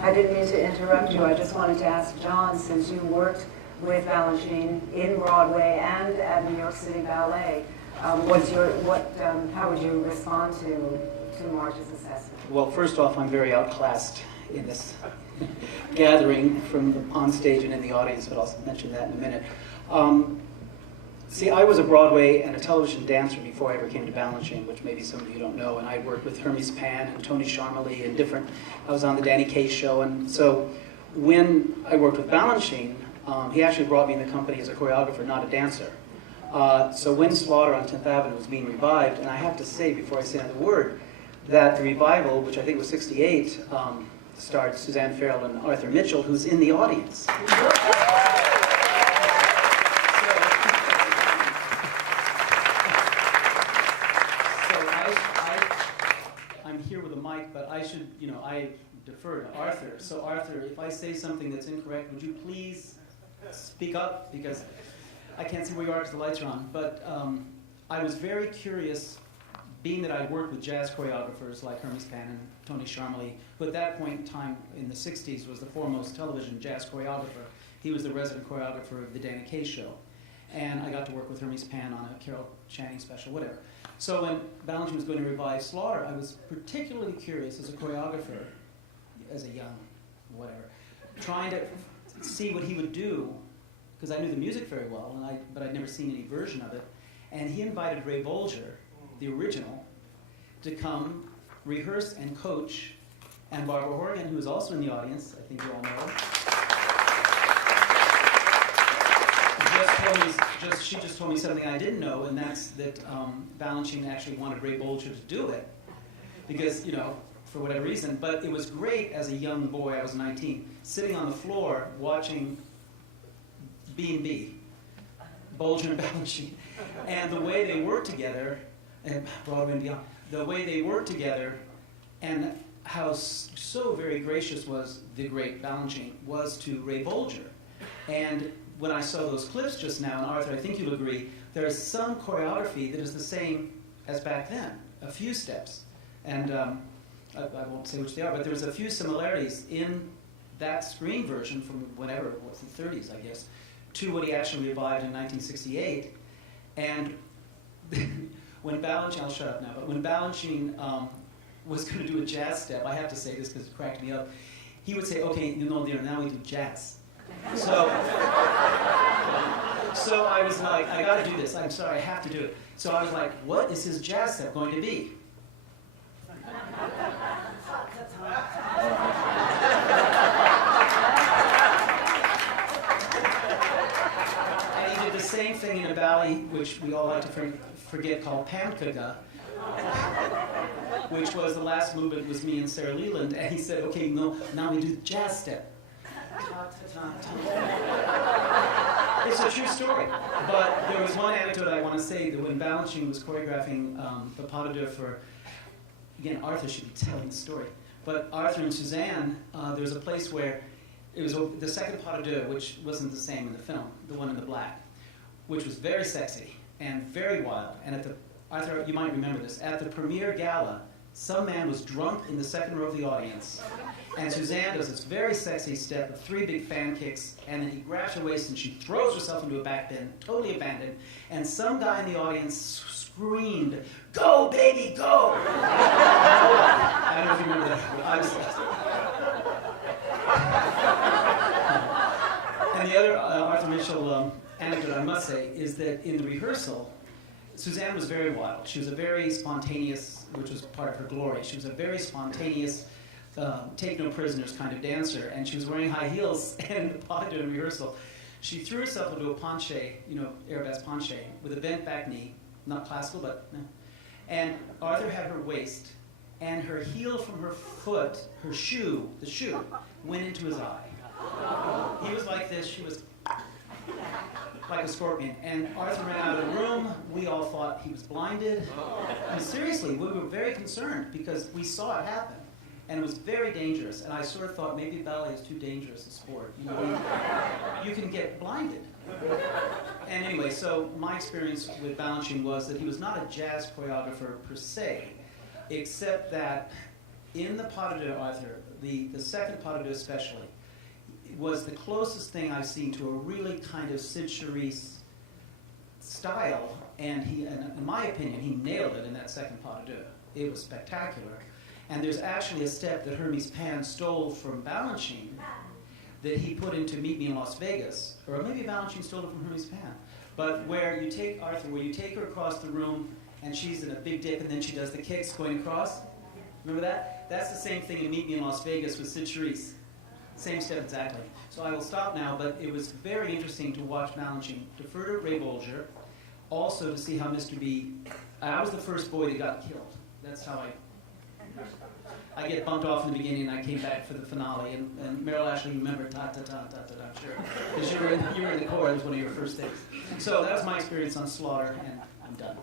I didn't mean to interrupt you. I just wanted to ask John, since you worked with Balanchine in Broadway and at New York City Ballet, how would you respond to Marge's assessment? Well, first off, I'm very outclassed in this gathering from on stage and in the audience, but I'll mention that in a minute. See, I was a Broadway and a television dancer before I ever came to Balanchine, which maybe some of you don't know, and I worked with Hermes Pan and Tony Sharmely and I was on the Danny Kaye show, and so when I worked with Balanchine, he actually brought me in the company as a choreographer, not a dancer. So when Slaughter on 10th Avenue was being revived, and I have to say, before I say another word, that the revival, which I think was 68, starred Suzanne Farrell and Arthur Mitchell, who's in the audience. I'm here with a mic, but I should, I defer to Arthur. So Arthur, if I say something that's incorrect, would you please speak up? Because I can't see where you are because the lights are on. But I was very curious, being that I'd worked with jazz choreographers like Hermes Pan and Tony Sharmely, who at that point in time in the 60s was the foremost television jazz choreographer. He was the resident choreographer of the Danny Kaye show. And I got to work with Hermes Pan on a Carol Channing special, whatever. So when Balanchine was going to revive Slaughter, I was particularly curious as a choreographer, as a young whatever, trying to see what he would do, because I knew the music very well, but I'd never seen any version of it. And he invited Ray Bolger, the original, to come rehearse and coach, and Barbara Horgan, who was also in the audience, I think you all know, she just told me something I didn't know, and that's that Balanchine actually wanted Ray Bolger to do it, because, for whatever reason. But it was great as a young boy, I was 19, sitting on the floor watching B&B, Bolger and Balanchine, and the way they worked together, and Broadway and beyond, the way they worked together, and how so very gracious was the great Balanchine was to Ray Bolger. And when I saw those clips just now, and Arthur, I think you'll agree, there is some choreography that is the same as back then, a few steps. And I won't say which they are, but there's a few similarities in that screen version from whenever, what's the 30s, I guess, to what he actually revived in 1968. And when Balanchine, I'll shut up now, but when Balanchine was going to do a jazz step, I have to say this because it cracked me up, he would say, okay, now we do jazz. So I was like, I got to do this. I'm sorry, I have to do it. So I was like, what is his jazz step going to be? And he did the same thing in a ballet, which we all like to forget, called Pankaga, which was the last movement was me and Sarah Leland. And he said, okay, now we do the jazz step. It's a true story. But there was one anecdote I want to say, that when Balanchine was choreographing the pas de deux for, again, Arthur should be telling the story, but Arthur and Suzanne, there was a place where it was the second pas de deux, which wasn't the same in the film, the one in the black, which was very sexy and very wild. And Arthur, you might remember this, at the premiere gala, some man was drunk in the second row of the audience, and Suzanne does this very sexy step with 3 big fan kicks, and then he grabs her waist and she throws herself into a back bend, totally abandoned, and some guy in the audience screamed, "Go, baby, go!" I don't know if you remember that. And the other Arthur Mitchell anecdote I must say is that in the rehearsal, Suzanne was very wild. She was a very spontaneous, which was part of her glory. She was a very spontaneous, take no prisoners kind of dancer, and she was wearing high heels. And the pas de deux in rehearsal, she threw herself into a penché, Arabesque penché, with a bent back knee, not classical, but no. And Arthur had her waist, and her heel from her foot, the shoe, went into his eye. He was like this. She was like a scorpion. And Arthur ran out of the room. We all thought he was blinded. And seriously, we were very concerned because we saw it happen. And it was very dangerous. And I sort of thought maybe ballet is too dangerous a sport. You can get blinded. And anyway, so my experience with Balanchine was that he was not a jazz choreographer per se, except that in the pas de deux, Arthur, the second pas de deux especially, was the closest thing I've seen to a really kind of Sid Charisse style, and in my opinion, he nailed it in that second pas de deux. It was spectacular. And there's actually a step that Hermes Pan stole from Balanchine that he put into Meet Me in Las Vegas, or maybe Balanchine stole it from Hermes Pan, but where you take Arthur, where you take her across the room, and she's in a big dip, and then she does the kicks going across. Remember that? That's the same thing in Meet Me in Las Vegas with Sid Charisse. Same step exactly. So I will stop now, but it was very interesting to watch Balanchine defer to Ray Bolger, also to see how Mr. B, I was the first boy that got killed. That's how I get bumped off in the beginning, and I came back for the finale. And Meryl Ashley, you remember, I'm sure. Because you were in the Corps, it was one of your first things. So that was my experience on Slaughter, and I'm done.